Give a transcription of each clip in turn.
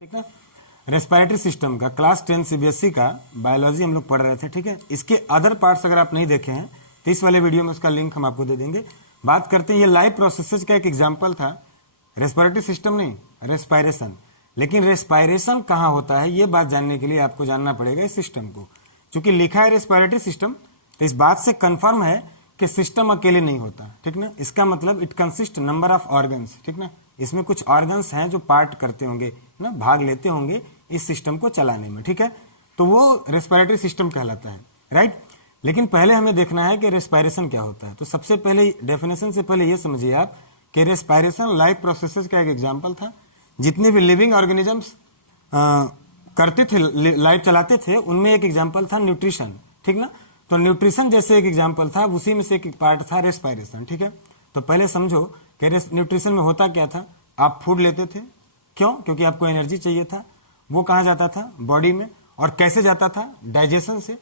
ठीक है। Respiratory system का क्लास 10 सीबीएसई का बायोलॉजी हम लोग पढ़ रहे थे। ठीक है, इसके अदर पार्ट्स अगर आप नहीं देखे हैं तो इस वाले वीडियो में उसका लिंक हम आपको दे देंगे। बात करते हैं, ये लाइव प्रोसेसेस का एक एग्जांपल था। रेस्पिरेटरी सिस्टम नहीं, रेस्पायरेशन। लेकिन रेस्पायरेशन कहाँ होता है, ये बात जानने के लिए आपको जानना पड़ेगा इस सिस्टम को। चूंकि लिखा है रेस्पिरेटरी सिस्टम, तो इस बात से कंफर्म है कि सिस्टम अकेले नहीं होता। ठीक ना, इसका मतलब it consist number of organs. ठीक ना, इसमें कुछ ऑर्गन्स हैं जो पार्ट करते होंगे ना, भाग लेते होंगे इस सिस्टम को चलाने में। ठीक है, तो वो रेस्पिरेटरी सिस्टम कहलाता है, राइट। लेकिन पहले हमें देखना है कि रेस्पायरेशन क्या होता है। तो सबसे पहले डेफिनेशन से पहले ये समझिए आप कि रेस्पायरेशन लाइफ प्रोसेसेस का एक एग्जांपल था। जितने भी लिविंग ऑर्गेनिजम्स करते थे, लाइफ चलाते थे, उनमें एक एग्जांपल था न्यूट्रिशन। ठीक ना, तो न्यूट्रिशन जैसे एक एग्जांपल था, उसी में से एक पार्ट था रेस्पायरेशन। ठीक है, तो पहले समझो कि न्यूट्रिशन में होता क्या था। आप फूड लेते थे, क्यों? क्योंकि आपको एनर्जी चाहिए था। वो कहाँ जाता था? बॉडी में। और कैसे जाता था? डाइजेशन से।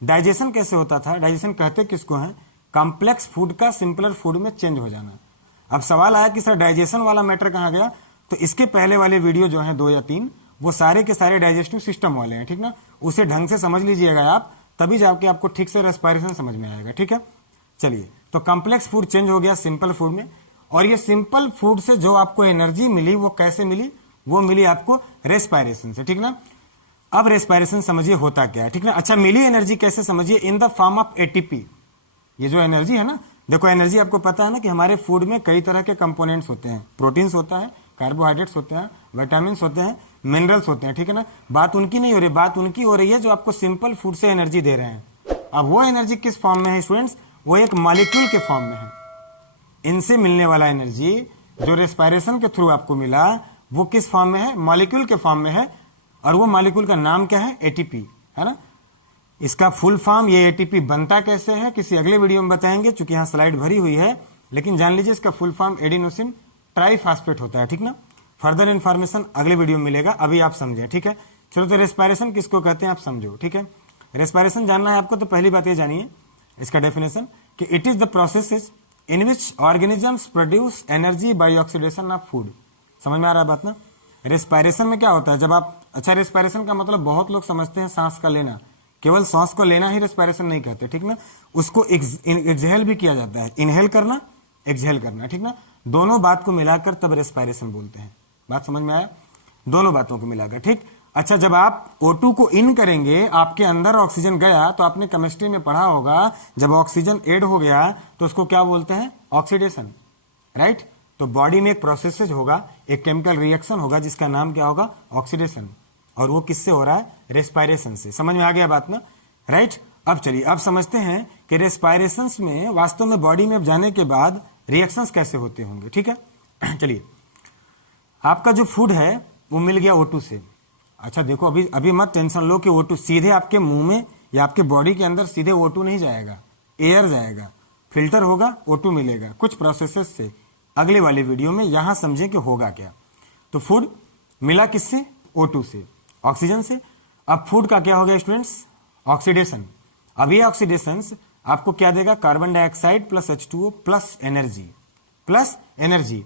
डाइजेशन कैसे होता था? डाइजेशन कहते किसको है? कॉम्प्लेक्स फूड का सिंपलर फूड में चेंज हो जाना। अब सवाल आया कि सर डाइजेशन वाला मैटर कहाँ गया? तो इसके पहले वाले वीडियो जो है 2 या 3, वो सारे के सारे डाइजेस्टिव सिस्टम वाले हैं। ठीक ना, उसे ढंग से समझ लीजिएगा आप, तभी जाके आपको ठीक से रेस्पिरेशन समझ में आएगा। ठीक है, चलिए। तो कॉम्प्लेक्स फूड चेंज हो गया सिंपल फूड में, और ये सिंपल फूड से जो आपको एनर्जी मिली वो कैसे मिली? वो मिली आपको रेस्पिरेशन से। ठीक ना, अब रेस्पिरेशन समझिए होता क्या है। ठीक ना, अच्छा, मिली एनर्जी कैसे समझिए? इन द फॉर्म ऑफ एटीपी। ये जो एनर्जी है ना, देखो एनर्जी आपको पता है ना कि हमारे फूड में कई तरह के कंपोनेंट्स होते हैं। प्रोटीन्स होता है, कार्बोहाइड्रेट्स होते हैं, विटामिन होते हैं, मिनरल्स होते हैं। ठीक है ना, बात उनकी नहीं हो रही, बात उनकी हो रही है जो आपको सिंपल फूड से एनर्जी दे रहे हैं। अब वो एनर्जी किस फॉर्म में है स्टूडेंट्स? वो एक मॉलिक्यूल के फॉर्म में है। इनसे मिलने वाला एनर्जी जो रेस्पिरेशन के थ्रू आपको मिला, वो किस फॉर्म में है? मॉलिक्यूल के फॉर्म में है। और वो मॉलिक्यूल का नाम क्या है? एटीपी, है ना। इसका फुल फॉर्म, ये एटीपी बनता कैसे है, किसी अगले वीडियो में बताएंगे, चूंकि यहाँ स्लाइड भरी हुई है। लेकिन जान लीजिए इसका फुल फॉर्म एडिनोसिन ट्राइफॉस्फेट होता है। ठीक ना, फर्दर इंफॉर्मेशन अगले वीडियो में मिलेगा, अभी आप समझे। ठीक है, चलो। तो रेस्पिरेशन किसको कहते हैं आप समझो। ठीक है, रेस्पिरेशन जानना है आपको, तो पहली बात ये जानिए इसका डेफिनेशन कि it is the process in which organisms produce energy by oxidation of food. समझ में आ रहा है बात ना? रेस्पिरेशन में क्या होता है जब आप, अच्छा, रेस्पिरेशन का मतलब बहुत लोग समझते हैं सांस का लेना। केवल सांस को लेना ही रेस्पिरेशन नहीं कहते। ठीक ना, उसको एक्सहेल भी किया जाता है। इनहेल करना, एक्सहेल करना। ठीक ना, दोनों बात को मिलाकर तब रेस्पिरेशन बोलते हैं। बात समझ में आया? दोनों बातों को मिलाकर। ठीक, अच्छा, जब आप O2 को इन करेंगे, आपके अंदर ऑक्सीजन गया, तो आपने केमिस्ट्री में पढ़ा होगा, जब ऑक्सीजन ऐड हो गया तो उसको क्या बोलते हैं? Oxidation, right. तो बॉडी में एक प्रोसेस होगा, एक केमिकल रिएक्शन होगा जिसका नाम क्या होगा? ऑक्सीडेशन। और वो किससे हो रहा है? रेस्पिरेशन से। समझ में आ गया बात ना, राइट। अब चलिए, अब समझते हैं कि रेस्पिरेशन में वास्तव में बॉडी में जाने के बाद रिएक्शंस कैसे होते होंगे। ठीक है, चलिए। आपका जो फूड है वो मिल गया O2 से। अच्छा देखो, अभी मत टेंशन लो कि O2 सीधे आपके मुंह में या आपके बॉडी के अंदर सीधे O2 नहीं जाएगा, एयर जाएगा, फिल्टर होगा, O2 मिलेगा कुछ प्रोसेसेस से। अगले वाले वीडियो में यहां समझें कि होगा क्या। तो फूड मिला किससे? O2 से, ऑक्सीजन से। अब फूड का क्या हो गया स्टूडेंट्स? ऑक्सीडेशन। अब ये ऑक्सीडेशन आपको क्या देगा? Carbon dioxide plus H2O plus energy.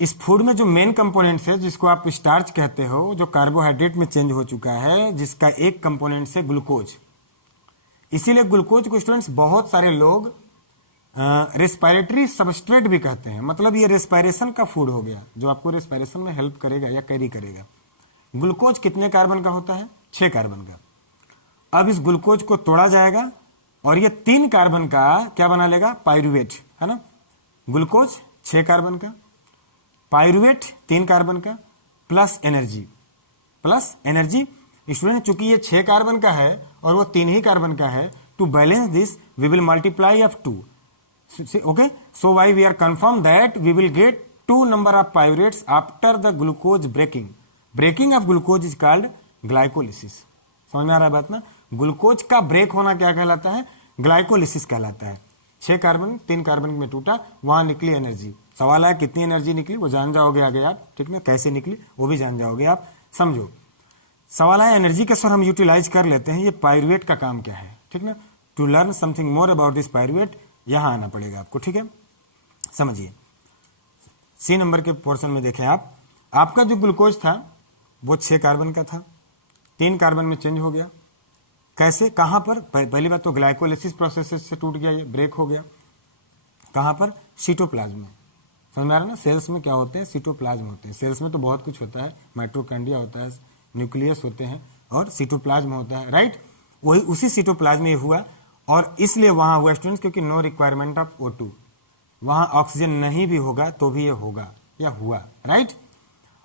इस फूड में जो मेन कंपोनेंट्स है, जिसको आप स्टार्च कहते हो, जो कार्बोहाइड्रेट में चेंज हो चुका है, जिसका एक कंपोनेंट है ग्लूकोज। इसीलिए ग्लूकोज को स्टूडेंट्स बहुत सारे लोग रेस्पिरेटरी सबस्ट्रेट भी कहते हैं। मतलब ये रेस्पिरेशन का फूड हो गया, जो आपको रेस्पिरेशन में हेल्प करेगा या कैरी करेगा। ग्लूकोज कितने कार्बन का होता है? 6 कार्बन का। अब इस ग्लूकोज को तोड़ा जाएगा और ये 3 कार्बन का क्या बना लेगा? पाइरुवेट, है ना। ग्लूकोज 6 कार्बन का, पाइरुवेट 3 कार्बन का, प्लस एनर्जी। स्टूडेंट, चूंकि ये 6 कार्बन का है और वो 3 ही कार्बन का है, to balance this we will multiply of 2। Okay, so why we are confirm that we will get 2 number of pyruvates after the glucose breaking of glucose is called glycolysis. समझ में आ रहा है बात ना? ग्लूकोज का break होना क्या कहलाता है? ग्लाइकोलिसिस कहलाता है। 6 कार्बन 3 कार्बन में टूटा, वहां निकली एनर्जी। सवाल है कितनी एनर्जी निकली, वो जान जाओगे आगे आप। ठीक ना, कैसे निकली वो भी जान जाओगे आप, समझो। सवाल है एनर्जी का सर हम यूटिलाइज कर लेते हैं, ये पाइरुवेट का काम क्या है? ठीक ना, to learn something more about this pyruvate यहां आना पड़ेगा आपको। ठीक है, समझिए। C नंबर के पोर्शन में देखें आप, आपका जो ग्लूकोज था वो 6 कार्बन का था, 3 कार्बन में चेंज हो गया। कैसे, कहां पर? पहली बात तो ग्लाइकोलिसिस प्रोसेस से टूट गया, ये ब्रेक हो गया। कहां पर? साइटोप्लाज्म में। समझ में आ रहा ना? सेल्स में क्या होते हैं? साइटोप्लाज्म होते हैं। सेल्स में तो बहुत कुछ होता है, माइटोकॉन्ड्रिया होता है, न्यूक्लियस होते हैं और साइटोप्लाज्म होता है, राइट। वही उसी साइटोप्लाज्म में हुआ और इसलिए वहां हुआ स्टूडेंट्स, क्योंकि नो रिक्वायरमेंट ऑफ O2, वहां ऑक्सीजन नहीं भी होगा तो भी ये होगा या हुआ, राइट।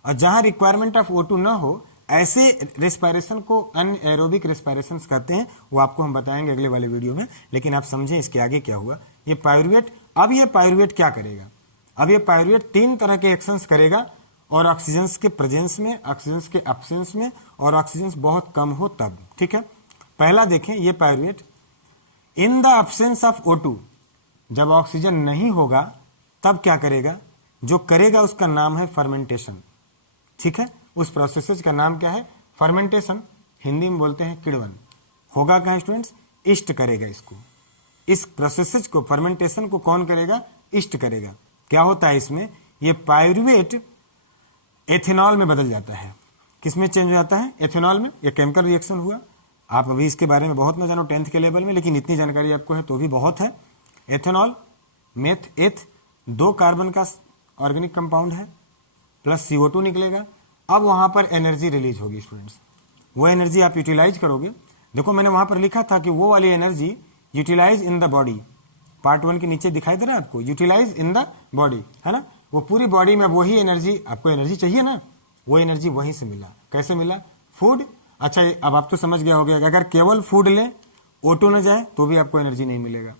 और जहां रिक्वायरमेंट ऑफ O2 ना हो, ऐसे रेस्पिरेशन को अनएरोबिक रेस्पिरेशन कहते हैं। वो आपको हम बताएंगे अगले वाले वीडियो में, लेकिन आप समझें इसके आगे क्या हुआ। ये पायरुवेट, अब ये पायरुवेट क्या करेगा? अब ये पायरुवेट 3 तरह के एक्शंस करेगा, और ऑक्सीजन के प्रेजेंस में, ऑक्सीजन के एब्सेंस में, और ऑक्सीजन बहुत कम हो तब, ठीक है। पहला देखें, ये pyruvate in the absence of O2, जब ऑक्सीजन नहीं होगा तब क्या करेगा? जो करेगा उसका नाम है फर्मेंटेशन, ठीक है। उस प्रोसेस का नाम क्या है? फर्मेंटेशन। हिंदी में बोलते हैं किण्वन। होगा क्या स्टूडेंट्स? ईस्ट करेगा इसको। इस प्रोसेस को, फर्मेंटेशन को कौन करेगा? ईस्ट करेगा। क्या होता है इसमें? ये पायरुवेट एथेनॉल में बदल जाता है। किसमें चेंज हो जाता है? एथेनॉल में। ये केमिकल रिएक्शन हुआ। आप अभी इसके बारे में बहुत न जानो 10th के लेवल में, लेकिन इतनी जानकारी आपको है तो भी बहुत है। एथेनॉल, मेथ, एथ, 2 कार्बन का ऑर्गेनिक कंपाउंड है, प्लस CO2 निकलेगा। अब वहां पर एनर्जी रिलीज होगी स्टूडेंट्स। वो एनर्जी आप यूटिलाइज करोगे। देखो मैंने वहां पर लिखा था कि वो वाली energy utilise in the body, part 1 के नीचे दिखाई दे रहा है आपको, यूटिलाइज इन द बॉडी, है ना। वो पूरी बॉडी में वही एनर्जी, आपको एनर्जी चाहिए ना, वो एनर्जी वहीं से मिला। कैसे मिला? फूड। अच्छा, अब आप तो समझ गया हो गया कि अगर केवल फूड ले, O2 न जाए तो भी आपको एनर्जी नहीं मिलेगा।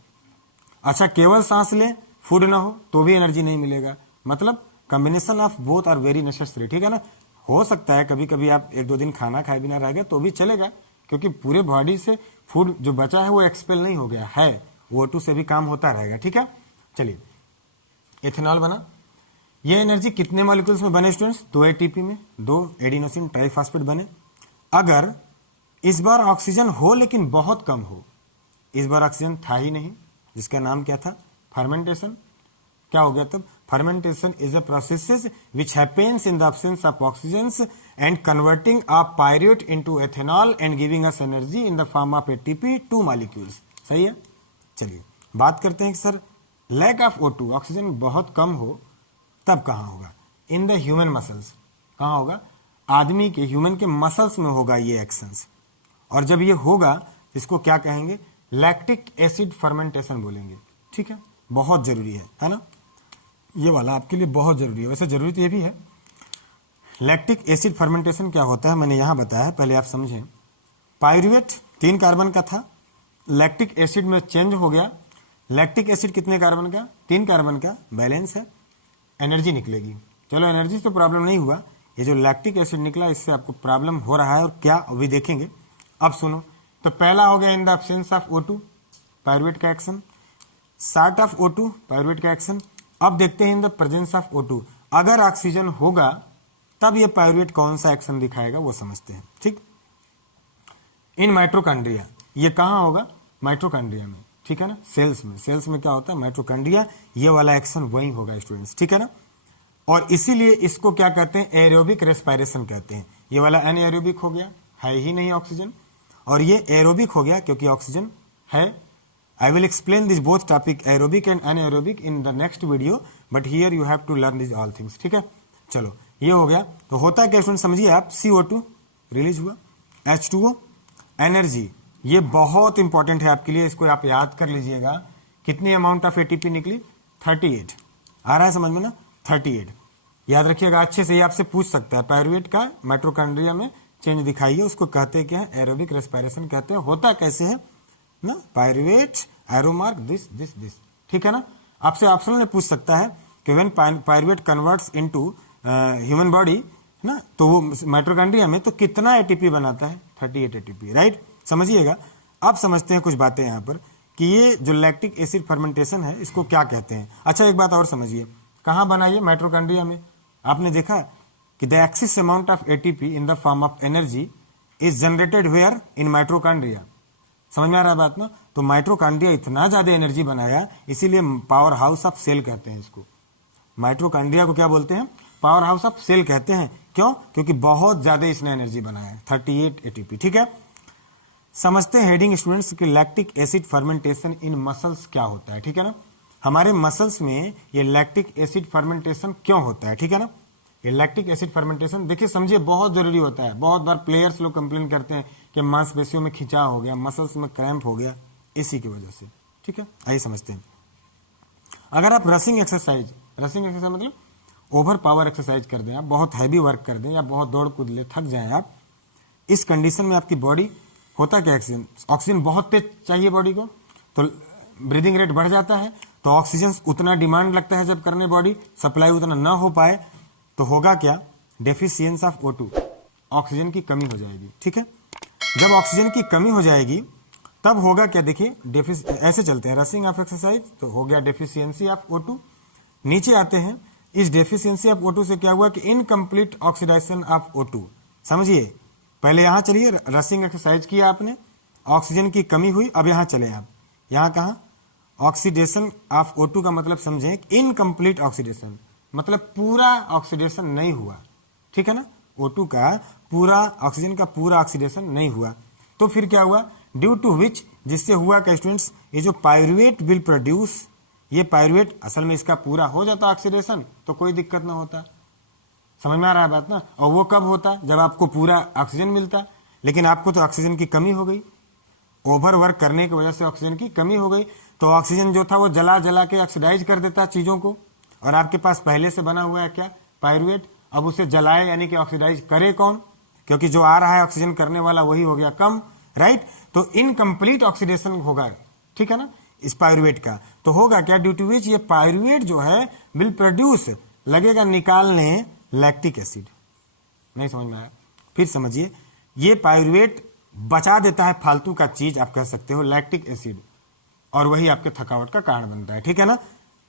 अच्छा, केवल सांस ले, फूड ना हो तो भी एनर्जी नहीं मिलेगा। मतलब combination of both are very necessary, ठीक है ना। हो सकता है कभी कभी आप 1-2 दिन खाना खाए बिना रह गए तो भी चलेगा, क्योंकि पूरे बॉडी से फूड जो बचा है वो एक्सपेल नहीं हो गया है, O2 से भी काम होता रहेगा, ठीक है। चलिए, एथेनॉल बना। ये एनर्जी कितने मॉलिक्यूल्स में बने स्टूडेंट्स? 2 ATP में, 2 एडिनोसिन ट्राइफॉस्फेट बने। अगर इस बार ऑक्सीजन हो लेकिन बहुत कम हो, इस बार ऑक्सीजन था ही नहीं, जिसका नाम क्या था? फर्मेंटेशन। क्या हो गया तब? Fermentation is a process which happens in the absence of oxygen and converting a pyruvate into ethanol and giving us energy in the form of ATP 2 molecules. सही है। चलिए बात करते हैं कि sir lack of O2, oxygen बहुत कम हो तब कहां होगा? In the human muscles. कहां होगा? आदमी के, ह्यूमन के मसल्स में होगा ये एक्शंस। और जब ये होगा इसको क्या कहेंगे? लैक्टिक एसिड फर्मेंटेशन बोलेंगे, ठीक है। बहुत जरूरी है ना, ये वाला आपके लिए बहुत जरूरी है। वैसे जरूरी तो ये भी है। लैक्टिक एसिड फर्मेंटेशन क्या होता है मैंने यहां बताया, पहले आप समझें। पायरुवेट 3 कार्बन का था, लैक्टिक एसिड में चेंज हो गया। लैक्टिक एसिड कितने कार्बन का? 3 कार्बन का, बैलेंस है। एनर्जी निकलेगी। चलो एनर्जी तो प्रॉब्लम नहीं हुआ, ये जो लैक्टिक एसिड निकला इससे आपको प्रॉब्लम हो रहा है, और क्या अभी देखेंगे। अब सुनो, तो पहला हो गया in the absence of O2, pyruvate का action. Sort of O2, pyruvate का एक्शन। अब देखते हैं in the presence of O2, अगर ऑक्सीजन होगा तब ये पायरुवेट कौन सा एक्शन दिखाएगा वो समझते हैं, ठीक। इन माइटोकॉन्ड्रिया, ये कहां होगा? माइटोकॉन्ड्रिया में, ठीक है ना। सेल्स में, सेल्स में क्या होता है? माइटोकॉन्ड्रिया। ये वाला एक्शन वही होगा स्टूडेंट्स, ठीक है ना। और इसीलिए इसको क्या कहते हैं? एरोबिक रेस्पिरेशन कहते हैं। ये वाला अनएरोबिक हो गया, है ही नहीं ऑक्सीजन, और ये एरोबिक हो गया क्योंकि ऑक्सीजन है। I will explain this both topic aerobic and anaerobic in the next video, but here you have to learn these all things, ठीक है। चलो ये हो गया। तो होता है क्या स्टूडेंट? समझिए आप, CO2 रिलीज हुआ, H2O, एनर्जी। ये बहुत इंपॉर्टेंट है आपके लिए, इसको आप याद कर लीजिएगा। कितनी अमाउंट ऑफ ATP निकली? 38। आ रहा है समझ में ना? 38 याद रखिएगा अच्छे से, ये आपसे पूछ सकता है। पायरुवेट का माइटोकॉन्ड्रिया में चेंज दिखाइए, उसको कहते क्या है? एरोबिक रेस्पिरेशन कहते हैं। होता कैसे है ना? Pyruvate, arrow mark, this this this, ठीक है ना। आपसे ऑप्शनल में पूछ सकता है कि when pyruvate converts into human body ना, तो वो माइटोकॉन्ड्रिया में तो कितना ATP बनाता है? 38 ATP, राइट। समझिएगा। अब समझते हैं कुछ बातें यहाँ पर कि ये जो लैक्टिक एसिड फर्मेंटेशन है इसको क्या कहते हैं। अच्छा एक बात और समझिए, कहाँ बना ये? माइटोकॉन्ड्रिया में। आपने देखा कि the excess amount of ATP in the form of energy is generated where? In mitochondria. समझ में आ रहा है बात ना? तो माइटोकॉन्ड्रिया इतना ज्यादा एनर्जी बनाया, इसीलिए पावर हाउस ऑफ सेल कहते हैं इसको। माइटोकॉन्ड्रिया को क्या बोलते हैं? पावर हाउस ऑफ सेल कहते हैं। क्यों? क्योंकि बहुत ज्यादा इसने एनर्जी बनाया है, 38 एटीपी। ठीक है, समझते हैं हेडिंग स्टूडेंट्स कि लैक्टिक एसिड फर्मेंटेशन इन मसल्स क्या होता है। ठीक है ना, हमारे मसल्स में ये लैक्टिक एसिड फर्मेंटेशन क्यों होता है। ठीक है ना, ये लैक्टिक एसिड फर्मेंटेशन देखिए समझिए बहुत जरूरी होता है। बहुत बार प्लेयर्स लोग कंप्लेन करते हैं कि मांसपेशियों में खिंचाव हो गया, मसल्स में क्रैम्प हो गया, इसी की वजह से। ठीक है, आइए समझते हैं। अगर आप रसिंग एक्सरसाइज मतलब ओवर पावर एक्सरसाइज कर दें, आप बहुत हैवी वर्क कर दें या बहुत दौड़ कूद ले थक जाएं आप, इस कंडीशन में आपकी बॉडी होता क्या, ऑक्सीजन बहुत तेज चाहिए बॉडी को, तो ब्रीदिंग रेट बढ़ जाता है, तो ऑक्सीजन उतना डिमांड लगता है जब करने बॉडी सप्लाई उतना ना हो पाए तो होगा क्या, डेफिशिएंसी ऑफ O2, ऑक्सीजन की कमी हो जाएगी। ठीक है, जब ऑक्सीजन की कमी हो जाएगी तब होगा क्या, देखिए ऐसे चलते हैं, रसिंग ऑफ एक्सरसाइज तो हो गया डेफिशिएंसी ऑफ O2। नीचे आते हैं, इस डेफिशिएंसी ऑफ O2 से क्या हुआ कि इनकम्प्लीट ऑक्सीडाइजेशन ऑफ O2। समझिए, पहले यहां चलिए, रसिंग एक्सरसाइज किया आपने, ऑक्सीजन की कमी हुई, अब यहां चले आप, यहां कहा ऑक्सीडेशन ऑफ O2 का मतलब समझें, इनकम्प्लीट ऑक्सीडेशन मतलब पूरा ऑक्सीडेशन नहीं हुआ। ठीक है ना, O2 का पूरा, ऑक्सीजन का पूरा ऑक्सीडेशन नहीं हुआ, तो फिर क्या हुआ, ड्यू टू विच, जिससे हुआ क्या स्टूडेंट्स, ये जो पायरुवेट विल प्रोड्यूस, ये पायरुवेट असल में इसका पूरा हो जाता ऑक्सीडेशन तो कोई दिक्कत ना होता। समझ में आ रहा है बात ना, और वो कब होता, जब आपको पूरा ऑक्सीजन मिलता, लेकिन आपको तो ऑक्सीजन की कमी हो गई, ओवर वर्क करने की वजह से ऑक्सीजन की कमी हो गई, तो ऑक्सीजन जो था वो जला जला के ऑक्सीडाइज कर देता चीजों को, और आपके पास पहले से बना हुआ है क्या, पायरुवेट, अब उसे जलाए यानी कि ऑक्सीडाइज करे कौन, क्योंकि जो आ रहा है ऑक्सीजन करने वाला वही हो गया कम, राइट, तो इनकम्प्लीट ऑक्सीडेशन होगा। ठीक है ना, इस पायरुवेट का तो होगा क्या, ड्यू टू विच ये पायरुवेट जो है विल प्रोड्यूस, लगेगा निकालने लैक्टिक एसिड। नहीं समझ में आया, फिर समझिए, ये पायरुवेट बचा देता है फालतू का चीज, आप कह सकते हो लैक्टिक एसिड, और वही आपके थकावट का कारण बनता है। ठीक है ना,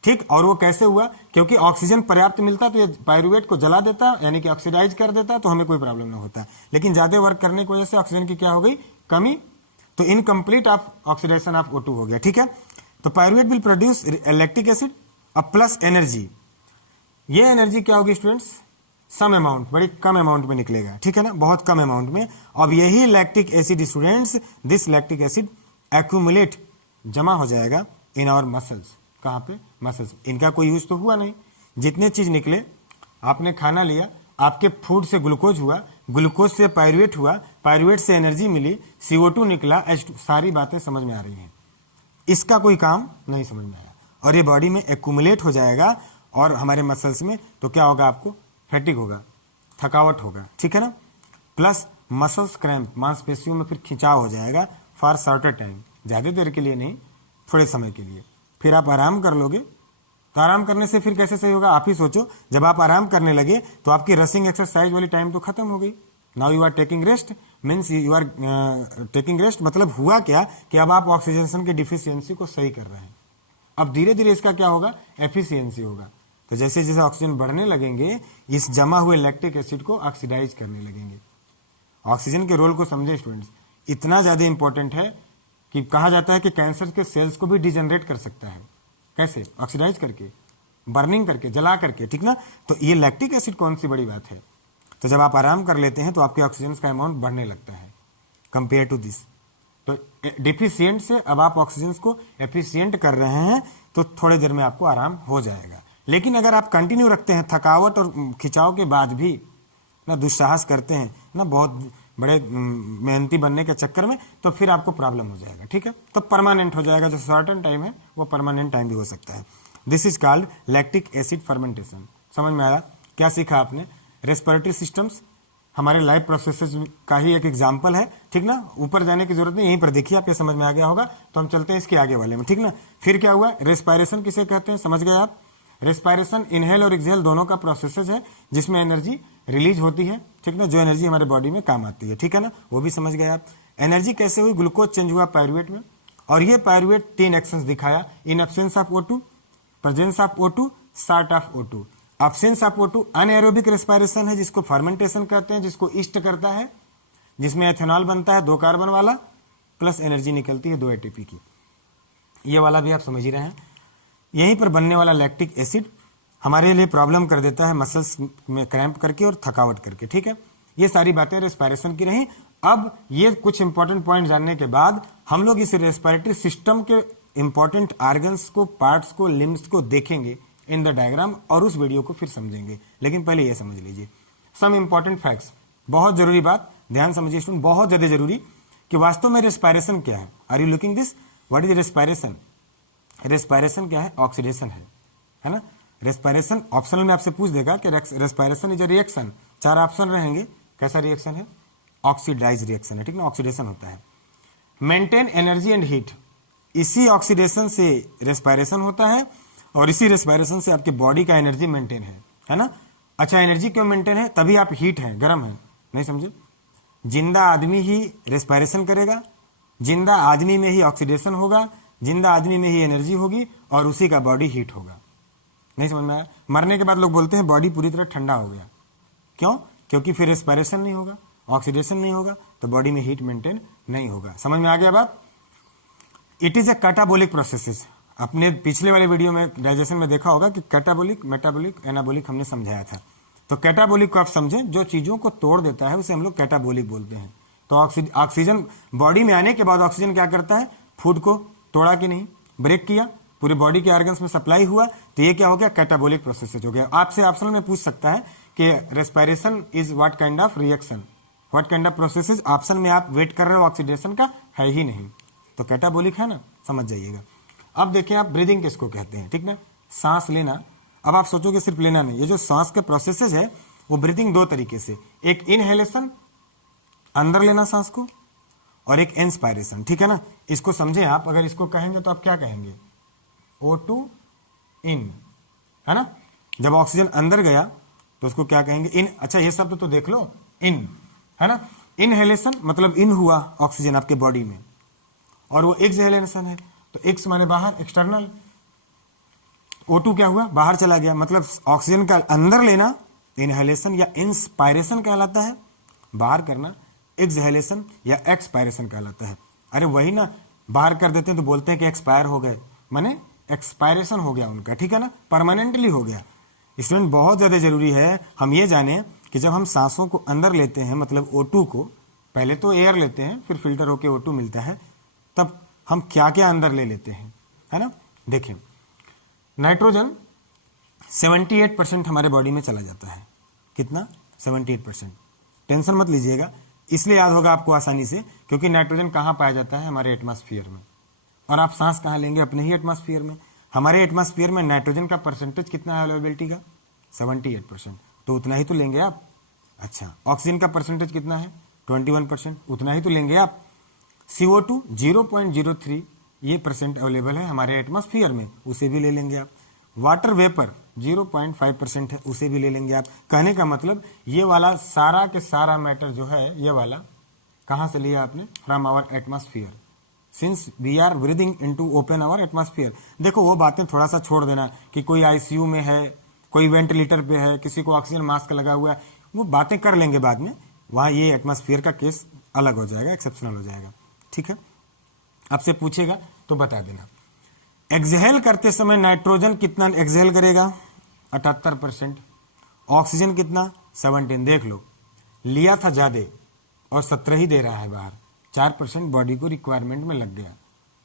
ठीक, और वो कैसे हुआ, क्योंकि ऑक्सीजन पर्याप्त मिलता तो ये पायरुवेट को जला देता यानी कि ऑक्सीडाइज कर देता, तो हमें कोई प्रॉब्लम ना होता, लेकिन ज्यादा वर्क करने की वजह से ऑक्सीजन की क्या हो गई, कमी, तो incomplete of oxidation of O2 हो गया। ठीक है, तो pyruvate will produce lactic acid अब प्लस एनर्जी, ये एनर्जी क्या होगी स्टूडेंट्स, सम अमाउंट, बड़ी कम अमाउंट में निकलेगा। ठीक है ना, बहुत कम अमाउंट में, अब यही lactic acid students, this lactic acid accumulate, जमा हो जाएगा इन आवर मसल्स, कहाँ पे, मसल्स, इनका कोई यूज तो हुआ नहीं, जितने चीज निकले, आपने खाना लिया, आपके फूड से ग्लूकोज हुआ, ग्लूकोज से पायरुवेट हुआ, पायरुवेट से एनर्जी मिली, CO2 निकला, H2, सारी बातें समझ में आ रही हैं, इसका कोई काम नहीं समझ में आया, और ये बॉडी में एक्यूमुलेट हो जाएगा, और हमारे मसल्स में तो क्या होगा, आपको फैटिक होगा, थकावट होगा। ठीक है ना, प्लस मसल्स क्रैम्प, मांसपेशियों में फिर खिंचाव हो जाएगा फॉर शॉर्टर टाइम, ज्यादा देर के लिए नहीं, थोड़े समय के लिए, फिर आप आराम कर लोगे, तो आराम करने से फिर कैसे सही होगा, आप ही सोचो, जब आप आराम करने लगे तो आपकी रसिंग एक्सरसाइज वाली टाइम तो खत्म हो गई, now you are taking rest, means you are taking rest, मतलब हुआ क्या कि अब आप ऑक्सीजन की डिफिशियंसी को सही कर रहे हैं, अब धीरे धीरे इसका क्या होगा, एफिशिएंसी होगा, तो जैसे जैसे ऑक्सीजन बढ़ने लगेंगे, इस जमा हुए लैक्टिक एसिड को ऑक्सीडाइज करने लगेंगे। ऑक्सीजन के रोल को समझे स्टूडेंट्स, इतना ज्यादा इंपॉर्टेंट है कि कहा जाता है कि कैंसर के सेल्स को भी डिजनरेट कर सकता है, कैसे, ऑक्सीडाइज करके, बर्निंग करके, जला करके। ठीक ना, तो ये लैक्टिक एसिड कौन सी बड़ी बात है, तो जब आप आराम कर लेते हैं तो आपके ऑक्सीजन का अमाउंट बढ़ने लगता है कंपेयर टू दिस, तो डिफिशियंट से अब आप ऑक्सीजन को एफिशिएंट कर रहे हैं, तो थोड़ी देर में आपको आराम हो जाएगा। लेकिन अगर आप कंटिन्यू रखते हैं थकावट और खिंचाव के बाद भी ना, दुस्साहस करते हैं ना, बहुत बड़े मेहनती बनने के चक्कर में, तो फिर आपको प्रॉब्लम हो जाएगा। ठीक है, तो परमानेंट हो जाएगा, जो सर्टेन टाइम है वो परमानेंट टाइम भी हो सकता है। This is called lactic acid fermentation. समझ में आया, क्या सीखा आपने, रेस्पिरेटरी सिस्टम्स हमारे लाइफ प्रोसेसेस का ही एक एग्जाम्पल है। ठीक ना, ऊपर जाने की जरूरत नहीं, यहीं पर देखिए, आप ये समझ में आ गया होगा, तो हम चलते हैं इसके आगे वाले में। ठीक ना, फिर क्या हुआ, रेस्पिरेशन किसे कहते हैं, समझ गए आप, रेस्पिरेशन इनहेल और एक्सहेल दोनों का प्रोसेस है, जिसमें एनर्जी रिलीज होती है। ठीक ना, जो एनर्जी हमारे बॉडी में काम आती है। ठीक है ना, वो भी समझ गए आप। एनर्जी कैसे हुई, ग्लूकोज चेंज हुआ पायरुवेट में, और ये पायरुवेट 3 एक्शंस दिखाया, in absence of O2, presence of O2, short of O2। Absence of O2 anaerobic respiration है, जिसको फर्मेंटेशन कहते हैं, जिसको ईस्ट करता है, जिसमें एथेनॉल बनता है 2 कार्बन वाला, प्लस एनर्जी निकलती है 2 ATP की। ये वाला भी आप समझ ही रहे हैं। यहीं पर बनने वाला लैक्टिक एसिड हमारे लिए प्रॉब्लम कर देता है मसल्स में क्रैम्प करके और थकावट करके, ठीक है। ये सारी बातें रेस्पिरेशन की रही। अब ये कुछ इंपॉर्टेंट पॉइंट जानने के बाद हम लोग इस रेस्पिरेटरी सिस्टम के इंपॉर्टेंट ऑर्गन्स को, पार्ट्स को, लिम्स को देखेंगे इन द डायग्राम और उस वीडियो को फिर समझेंगे। लेकिन पहले ये समझ लीजिए सम इंपॉर्टेंट फैक्ट्स, बहुत जरूरी बात, ध्यान समझिए स्टूडेंट, बहुत ज्यादा जरूरी कि वास्तव में रेस्पिरेशन क्या है। Are you looking this, what is respiration? Respiration क्या है? ऑक्सीडेशन है ना। रेस्पिरेशन ऑप्शनल में आपसे पूछ देगा कि respiration is a reaction, 4 option रहेंगे। कैसा रिएक्शन है? ऑक्सीडाइज रिएक्शन है, ठीक ना, ऑक्सीडेशन होता है। मेंटेन एनर्जी एंड हीट, इसी ऑक्सीडेशन से रेस्पिरेशन होता है और इसी रेस्पिरेशन से आपके बॉडी का एनर्जी मेंटेन है ना। अच्छा, एनर्जी क्यों मेंटेन है? तभी आप हीट है, गर्म है, नहीं समझे? जिंदा आदमी ही रेस्पिरेशन करेगा, जिंदा आदमी में ही ऑक्सीडेशन होगा, जिंदा आदमी में ही एनर्जी होगी और उसी का बॉडी हीट होगा। नहीं समझ में आया? मरने के बाद लोग बोलते हैं बॉडी पूरी तरह ठंडा हो गया, क्यों? क्योंकि फिर रेस्पिरेशन नहीं होगा, ऑक्सीडेशन नहीं होगा, तो बॉडी में हीट मेंटेन नहीं होगा। समझ में आ गया बात? It is a catabolic processes. अपने पिछले वाले वीडियो में डाइजेशन में देखा होगा कि कैटाबोलिक, मेटाबोलिक, एनाबोलिक हमने समझाया था। तो कैटाबोलिक को आप समझें, जो चीजों को तोड़ देता है उसे हम लोग कैटाबोलिक बोलते हैं। तो ऑक्सीजन बॉडी में आने के बाद ऑक्सीजन क्या करता है? फूड को तोड़ा कि नहीं, ब्रेक किया, पूरे बॉडी के ऑर्गन्स में सप्लाई हुआ, तो ये क्या हो गया? कैटाबोलिक प्रोसेसेस हो गया। आपसे ऑप्शन में पूछ सकता है कि respiration is what kind of reaction, what kind of processes. Option में आप वेट कर रहे हो ऑक्सीडेशन का, है ही नहीं, तो कैटाबोलिक है ना, समझ जाइएगा। अब देखिए आप ब्रीदिंग किसको कहते हैं, ठीक ना, सांस लेना। अब आप सोचोगे सिर्फ लेना नहीं, ये जो सांस के प्रोसेसेस है वो ब्रीदिंग 2 तरीके से, एक इनहेलेशन, अंदर लेना सांस को, और एक इंस्पायरेशन, ठीक है ना। इसको समझे आप, अगर इसको कहेंगे तो आप क्या कहेंगे? O2 इन, है ना। जब ऑक्सीजन अंदर गया तो उसको क्या कहेंगे? इन। अच्छा, ये शब्द तो देख लो, इन, है ना। इनहेलेशन मतलब इन हुआ ऑक्सीजन आपके बॉडी में, और वो एक्सहेलेशन है, तो एक्स माने बाहर, एक्सटर्नल। O2 क्या हुआ? बाहर चला गया, मतलब ऑक्सीजन का अंदर लेना इनहेलेशन या इंस्पायरेशन कहलाता है, बाहर करना एक्सहेलेशन या एक्सपायरेशन कहलाता है। अरे वही ना, बाहर कर देते हैं तो बोलते हैं कि एक्सपायर हो गए, माने एक्सपायरेशन हो गया उनका, ठीक है ना, परमानेंटली हो गया। स्टूडेंट बहुत ज्यादा जरूरी है हम ये जाने कि जब हम सांसों को अंदर लेते हैं, मतलब O2 को, पहले तो एयर लेते हैं, फिर फिल्टर होके O2 मिलता है, तब हम क्या क्या अंदर ले लेते हैं, है ना। देखिए नाइट्रोजन 78% हमारे बॉडी में चला जाता है। कितना? 78%। टेंशन मत लीजिएगा, इसलिए याद होगा आपको आसानी से, क्योंकि नाइट्रोजन कहाँ पाया जाता है? हमारे एटमॉस्फेयर में। और आप सांस कहाँ लेंगे? अपने ही एटमॉस्फेयर में। हमारे एटमॉस्फेयर में नाइट्रोजन का परसेंटेज कितना है अवेलेबिलिटी का? 78%, तो उतना ही तो लेंगे आप। अच्छा, ऑक्सीजन का परसेंटेज कितना है? 21%, उतना ही तो लेंगे आप। CO2 0.03 ये परसेंट अवेलेबल है हमारे एटमॉस्फेयर में, उसे भी ले लेंगे आप। वाटर वेपर 0.5% है, उसे भी ले लेंगे आप। कहने का मतलब ये वाला सारा के सारा मैटर जो है, ये वाला कहाँ से लिया आपने? From our atmosphere, since we are breathing into open our atmosphere. देखो वो बातें थोड़ा सा छोड़ देना कि कोई ICU में है, कोई वेंटिलेटर पे है, किसी को ऑक्सीजन मास्क लगा हुआ है, वो बातें कर लेंगे बाद में, वहां ये एटमॉस्फेयर का केस अलग हो जाएगा, एक्सेप्शनल हो जाएगा, ठीक है। आपसे पूछेगा तो बता देना। एक्सहेल करते समय नाइट्रोजन कितना एक्सहेल करेगा? 78%। ऑक्सीजन कितना? 17। देख लो, लिया था ज्यादा और 17 ही दे रहा है बाहर, 4% बॉडी को रिक्वायरमेंट में लग गया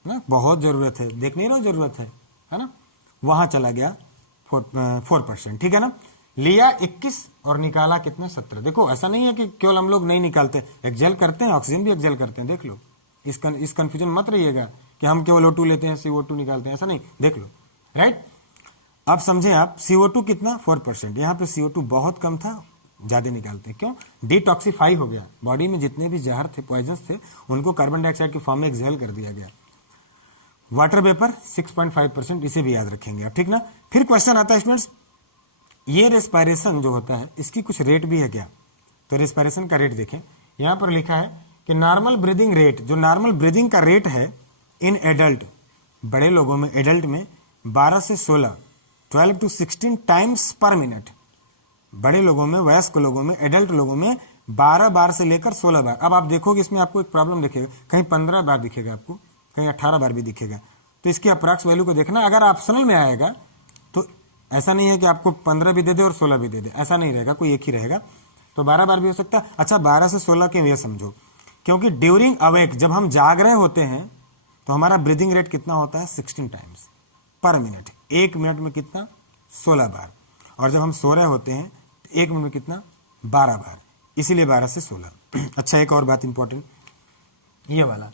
ना, बहुत जरूरत है, देख नहीं रहो जरूरत है ना, वहां चला गया 4%, ठीक है ना। लिया 21 और निकाला कितना? 17। देखो ऐसा नहीं है कि केवल हम लोग नहीं निकालते, एक्सहेल करते हैं, ऑक्सीजन भी एक्सहेल करते हैं, देख लो, इस कंफ्यूजन मत रहिएगा कि हम केवल O2 लेते हैं, CO2 निकालते हैं, ऐसा नहीं, देख लो, राइट। अब समझे आप, CO2 कितना? 4%। यहाँ पे CO2 बहुत कम था, ज्यादा निकालते हैं, क्यों? डिटॉक्सीफाई हो गया, बॉडी में जितने भी जहर थे, पॉइजन थे, उनको कार्बन डाइऑक्साइड के फॉर्म में एक्सहेल कर दिया गया। वाटर वेपर 6.5%, इसे भी याद रखेंगे आप, ठीक ना। फिर क्वेश्चन आता है स्टूडेंट्स, ये रेस्पिरेशन जो होता है इसकी कुछ रेट भी है क्या? तो रेस्पिरेशन का रेट देखें, यहां पर लिखा है कि नॉर्मल ब्रीदिंग रेट, जो नॉर्मल ब्रीदिंग का रेट है इन एडल्ट, बड़े लोगों में, एडल्ट में 12 से 16, 12 to 16 टाइम्स पर मिनट, बड़े लोगों में, वयस्क लोगों में, एडल्ट लोगों में 12 बार से लेकर 16 बार। अब आप देखोगे इसमें आपको एक प्रॉब्लम दिखेगा, कहीं 15 बार दिखेगा आपको, कहीं 18 बार भी दिखेगा, तो इसकी अप्रॉक्स वैल्यू को देखना। अगर ऑप्शनल में आएगा तो ऐसा नहीं है कि आपको 15 भी दे दे और 16 भी दे दे, ऐसा नहीं रहेगा, कोई एक ही रहेगा। तो 12 बार भी हो सकता है। अच्छा 12 से 16 क्यों, ये समझो, क्योंकि ड्यूरिंग अवेक जब हम जाग रहे होते हैं तो हमारा ब्रीदिंग रेट कितना होता है 16 टाइम्स पर मिनट, एक मिनट में कितना 16 बार। और जब हम सो रहे होते हैं तो एक मिनट में कितना 12 बार, इसीलिए 12 से 16। अच्छा एक और बात इंपॉर्टेंट, ये वाला,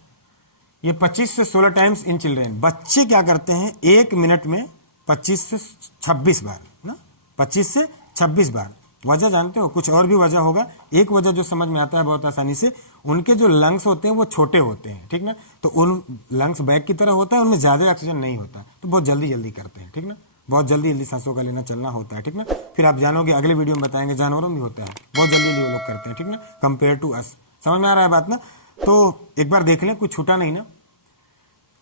ये 25 से 16 टाइम्स इन चिल्ड्रेन, बच्चे क्या करते हैं एक मिनट में 25 से 26 बार ना, 25 से 26 बार। वजह जानते हो, कुछ और भी वजह होगा, एक वजह जो समझ में आता है बहुत आसानी से, उनके जो लंग्स होते हैं वो छोटे होते हैं, ठीक ना, तो उन लंग्स बैग की तरह होता है, उनमें ज्यादा ऑक्सीजन नहीं होता, तो बहुत जल्दी जल्दी करते हैं, ठीक ना, बहुत जल्दी जल्दी सांसों का लेना चलना होता है, ठीक ना। फिर आप जानोगे, अगले वीडियो में बताएंगे, जानवरों में होता है, बहुत जल्दी जल्दी वो लोग करते हैं, ठीक ना, कंपेयर टू अस। समझ में आ रहा है बात ना। तो एक बार देख लें, कुछ छूटा नहीं ना।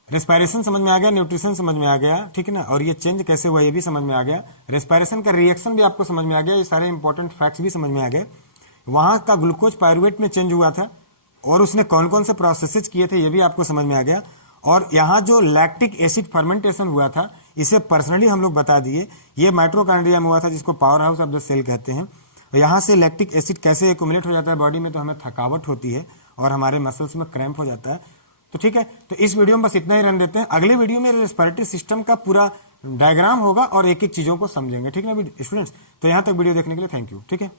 रेस्पायरेशन समझ में आ गया, न्यूट्रिशन समझ में आ गया, ठीक है ना, और ये चेंज कैसे हुआ ये भी समझ में आ गया, रेस्पायरेशन का रिएक्शन भी आपको समझ में आ गया, ये सारे इंपॉर्टेंट फैक्ट्स भी समझ में आ गए। वहां का ग्लूकोज पायरुवेट में चेंज हुआ था और उसने कौन कौन से प्रोसेसेस किए थे ये भी आपको समझ में आ गया। और यहाँ जो लैक्टिक एसिड फर्मेंटेशन हुआ था, इसे पर्सनली हम लोग बता दिए, ये माइट्रोकांड्रिया में हुआ था, जिसको power house of the cell कहते हैं। यहाँ से लैक्टिक एसिड कैसे एक्युमुलेट हो जाता है बॉडी में, तो हमें थकावट होती है और हमारे मसल्स में क्रैम्प हो जाता है। तो ठीक है, तो इस वीडियो में बस इतना ही रहने देते हैं। अगले वीडियो में रेस्पिरेटरी सिस्टम का पूरा डायग्राम होगा और एक एक चीजों को समझेंगे, ठीक है ना स्टूडेंट्स। तो यहाँ तक वीडियो देखने के लिए थैंक यू, ठीक है।